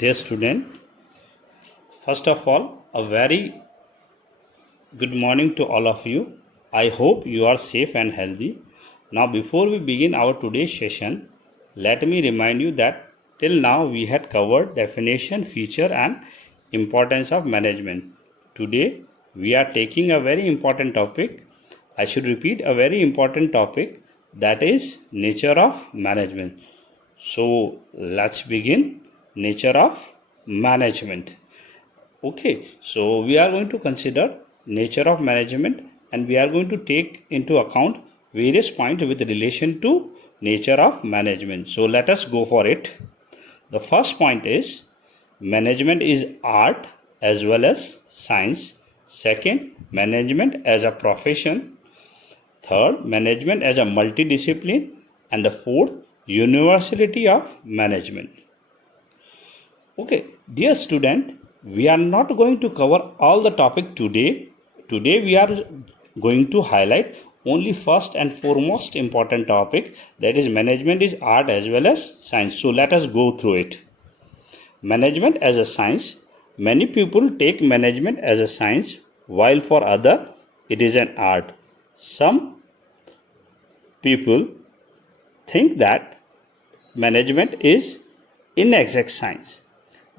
Dear student, first of all, a very good morning to all of you. I hope you are safe and healthy. Now, before we begin our today's session, let me remind you that till now we had covered definition, feature, and importance of management. Today, we are taking a very important topic. I should repeat, a very important topic, that is nature of management. So, let's begin. Nature of management. Okay, so we are going to consider nature of management, and we are going to take into account various points with relation to nature of management. So let us go for it. The first point is management is art as well as science. Second, management as a profession. Third, management as a multidiscipline. And the fourth, universality of management. Okay, dear student, we are not going to cover all the topic today. Today we are going to highlight only first and foremost important topic, that is management is art as well as science. So let us go through it. Management as a science. Many people take management as a science, while for other it is an art. Some people think that management is inexact science.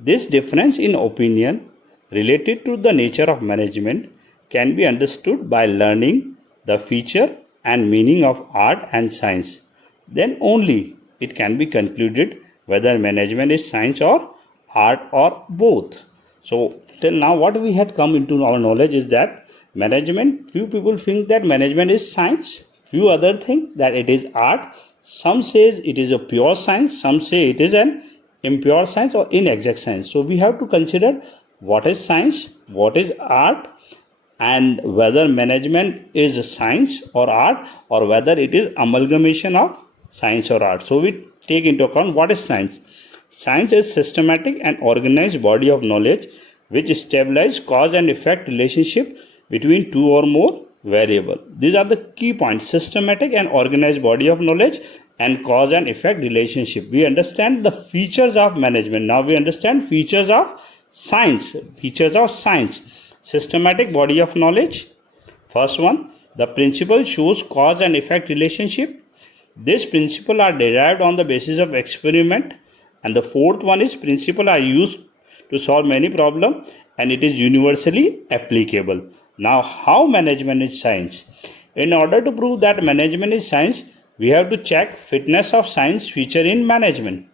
This difference in opinion related to the nature of management can be understood by learning the feature and meaning of art and science. Then only it can be concluded whether management is science or art or both. So till now what we had come into our knowledge is that management, few people think that management is science, few other think that it is art. Some says it is a pure science, some say it is an impure science or inexact science. So we have to consider what is science, what is art, and whether management is science or art, or whether it is amalgamation of science or art. So we take into account what is science. Science is systematic and organized body of knowledge which stabilize cause and effect relationship between two or more variable. These are the key points: systematic and organized body of knowledge and cause and effect relationship. We understand the features of management. Now we understand features of science. Features of science. Systematic body of knowledge. First one, the principle shows cause and effect relationship. This principle are derived on the basis of experiment. And the fourth one is principle are used to solve many problems and it is universally applicable. Now, how management is science? In order to prove that management is science, we have to check fitness of science feature in management.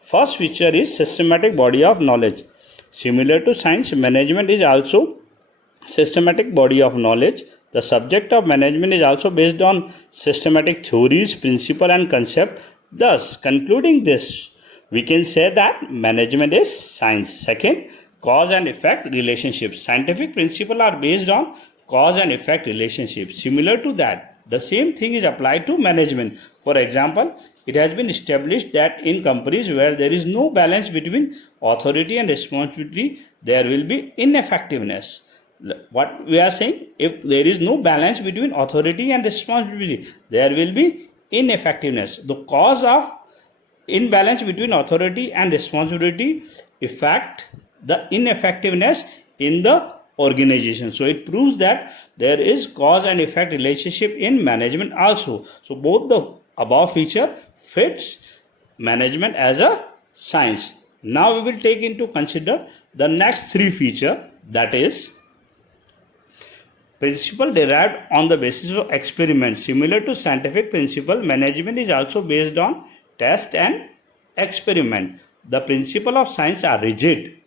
First feature is systematic body of knowledge. Similar to science, management is also systematic body of knowledge. The subject of management is also based on systematic theories, principle and concept. Thus, concluding this, we can say that management is science. Second, cause and effect relationships. Scientific principles are based on cause and effect relationships. Similar to that, the same thing is applied to management. For example, it has been established that in companies where there is no balance between authority and responsibility, there will be ineffectiveness. What we are saying, if there is no balance between authority and responsibility, there will be ineffectiveness. The cause of imbalance between authority and responsibility affect the ineffectiveness in the organization. So it proves that there is cause and effect relationship in management also. So both the above feature fits management as a science. Now we will take into consider the next three feature, that is principle derived on the basis of experiment. Similar to scientific principle, management is also based on test and experiment. The principle of science are rigid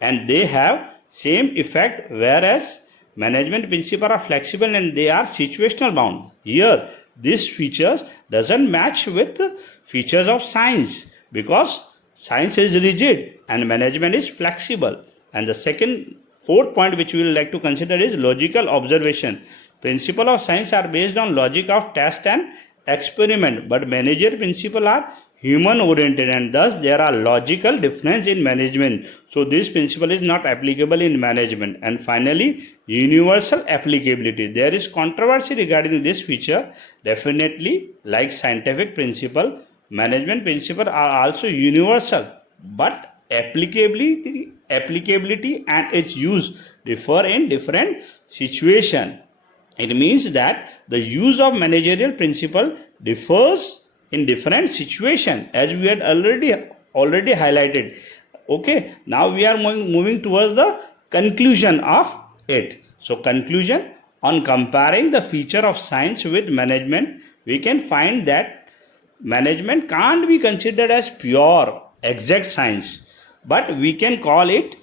and they have same effect, whereas management principles are flexible and they are situational bound. Here these features doesn't match with features of science because science is rigid and management is flexible. And the fourth point which we will like to consider is logical observation. Principle of science are based on logic of test and experiment, but managerial principles are human oriented and thus there are logical difference in management. So this principle is not applicable in management. And finally, universal applicability. There is controversy regarding this feature. Definitely, like scientific principle, management principles are also universal, but applicability and its use differ in different situation. It means that the use of managerial principle differs in different situation, as we had already highlighted. Okay, now we are moving towards the conclusion of it. So conclusion: on comparing the feature of science with management, we can find that management can't be considered as pure exact science, but we can call it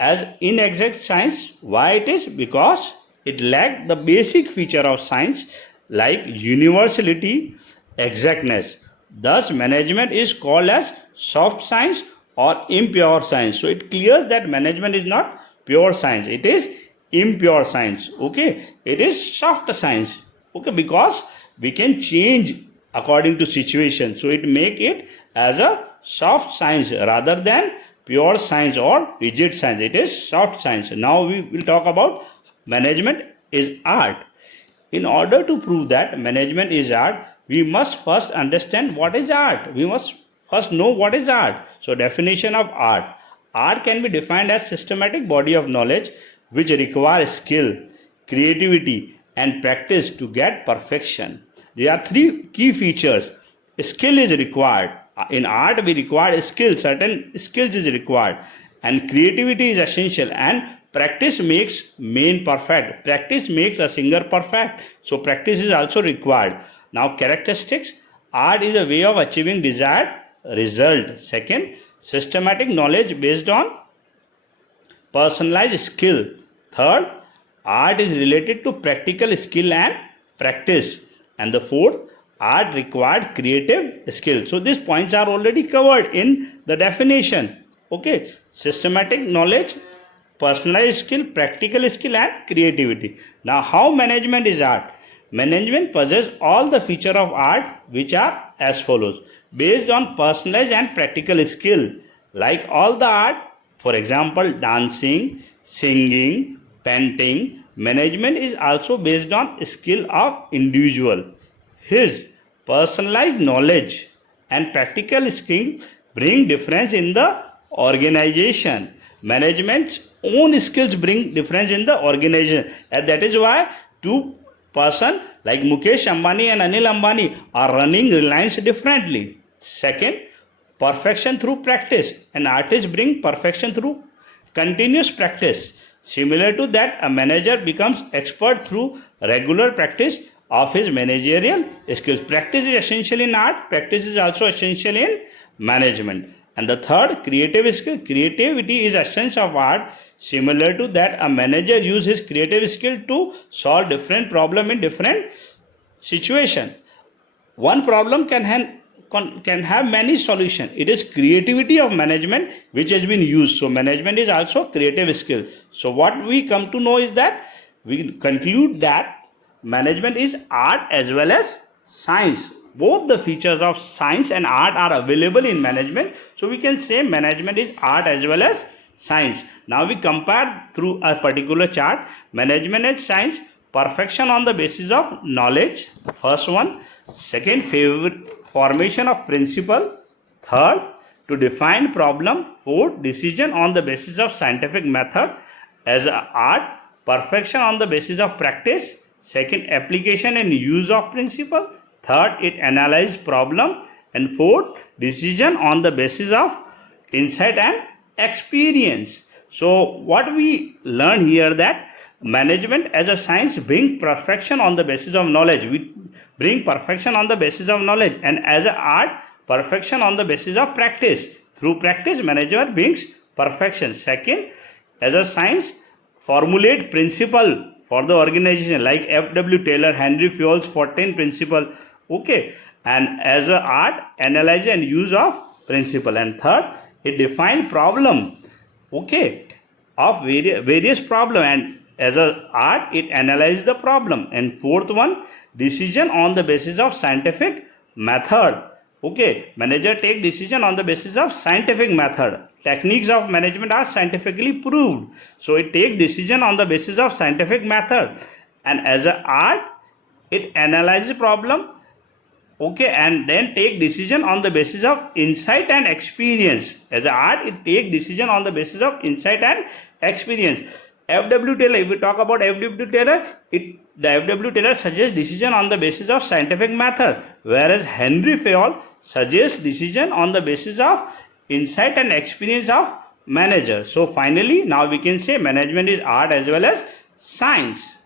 as inexact science. Why it is? Because it lacked the basic feature of science like universality, exactness. Thus management is called as soft science or impure science. So it clears that management is not pure science, it is impure science. Okay, it is soft science. Okay, because we can change according to situation, so it make it as a soft science rather than pure science or rigid science. It is soft science. Now we will talk about management is art. In order to prove that management is art, we must first understand what is art. We must first know what is art. So definition of art: art can be defined as systematic body of knowledge which requires skill, creativity and practice to get perfection. There are three key features. Skill is required. In art we require skill, certain skills is required, and creativity is essential, and practice makes man perfect. Practice makes a singer perfect, so practice is also required. Now characteristics: art is a way of achieving desired result. Second, systematic knowledge based on personalized skill. Third, art is related to practical skill and practice. And the fourth, art required creative skill. So these points are already covered in the definition. Okay, systematic knowledge, personalized skill, practical skill and creativity. Now how management is art? Management possesses all the features of art which are as follows. Based on personalized and practical skill, like all the art, for example dancing, singing, painting, management is also based on skill of individual. His personalized knowledge and practical skill bring difference in the organization. Management's own skills bring difference in the organization, and that is why two person like Mukesh Ambani and Anil Ambani are running Reliance differently. Second, perfection through practice. An artist bring perfection through continuous practice. Similar to that, a manager becomes expert through regular practice of his managerial skills. Practice is essential in art, practice is also essential in management. And the third, creative skill. Creativity is essence of art. Similar to that, a manager uses his creative skill to solve different problem in different situation. One problem can have many solutions. It is creativity of management which has been used. So management is also creative skill. So what we come to know is that we conclude that management is art as well as science. Both the features of science and art are available in management. So we can say management is art as well as science. Now we compare through a particular chart management and science. Perfection on the basis of knowledge, first one. Second, formation of principle. Third, to define problem. Fourth, decision on the basis of scientific method as art. Perfection on the basis of practice. Second, application and use of principle. Third, it analyze problem. And fourth, decision on the basis of insight and experience. So what we learn here that management as a science bring perfection on the basis of knowledge. We bring perfection on the basis of knowledge, and as an art, perfection on the basis of practice. Through practice, management brings perfection. Second, as a science, formulate principle for the organization like F.W. Taylor, Henry Fayol's 14 principle. Okay, and as an art, analyze and use of principle. And third, it define problem. Okay, of various problem, and as a art it analyze the problem. And fourth one, decision on the basis of scientific method. Okay, manager take decision on the basis of scientific method. Techniques of management are scientifically proved, so it takes decision on the basis of scientific method. And as a art, it analyzes problem. Okay, and then take decision on the basis of insight and experience. As an art, it take decision on the basis of insight and experience. F.W. Taylor, if we talk about F.W. Taylor, the F.W. Taylor suggests decision on the basis of scientific method, whereas Henry Fayol suggests decision on the basis of insight and experience of manager. So finally, now we can say management is art as well as science.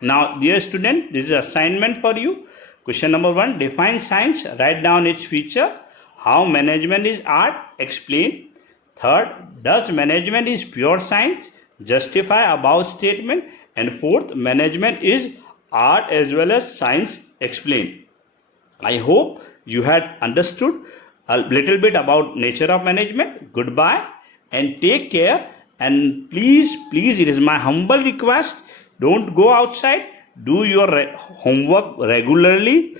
Now, dear student, this is assignment for you. Question number 1, define science, write down its feature. How management is art, explain. Third, does management is pure science, justify above statement. And fourth, management is art as well as science, explain. I hope you had understood a little bit about nature of management. Goodbye and take care. And please, it is my humble request, don't go outside. Do your homework regularly.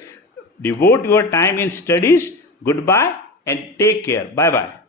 Devote your time in studies. Goodbye and take care. Bye-bye.